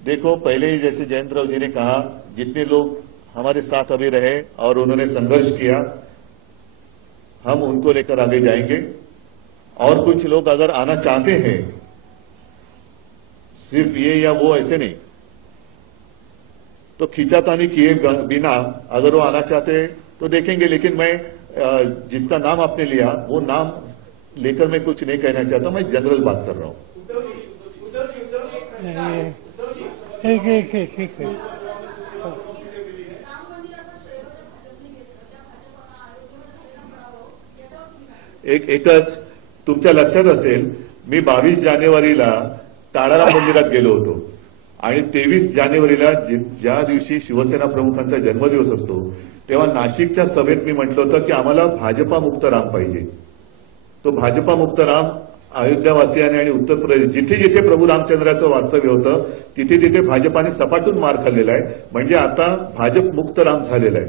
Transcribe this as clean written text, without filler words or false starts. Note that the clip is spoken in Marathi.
देखो, पहले ही जैसे जयंत राव जी ने कहा, जितने लोग हमारे साथ अभी रहे और उन्होंने संघर्ष किया, हम उनको लेकर आगे जाएंगे। और कुछ लोग अगर आना चाहते हैं, सिर्फ ये या वो ऐसे नहीं, तो खींचातानी किए बिना अगर वो आना चाहते तो देखेंगे। लेकिन मैं जिसका नाम आपने लिया वो नाम लेकर मैं कुछ नहीं कहना चाहता, मैं जनरल बात कर रहा हूं। ठीक है। एकच तुमच्या लक्षात असेल, मी 22 जानेवारीला ताळाराम मंदिरात गेलो होतो आणि 23 जानेवारीला ज्या दिवशी शिवसेना प्रमुखांचा जन्मदिवस असतो तेव्हा नाशिकच्या सभेत मी म्हटलं होतं की आम्हाला भाजपा मुक्त राम पाहिजे। तो भाजपा मुक्त राम अयोध्यावासियांनी आणि उत्तर प्रदेश जिथे जिथे प्रभू रामचंद्राचं वास्तव्य होतं तिथे तिथे भाजपाने सपाटून मार खाल्लेला आहे। म्हणजे आता भाजप मुक्त राम झालेला आहे।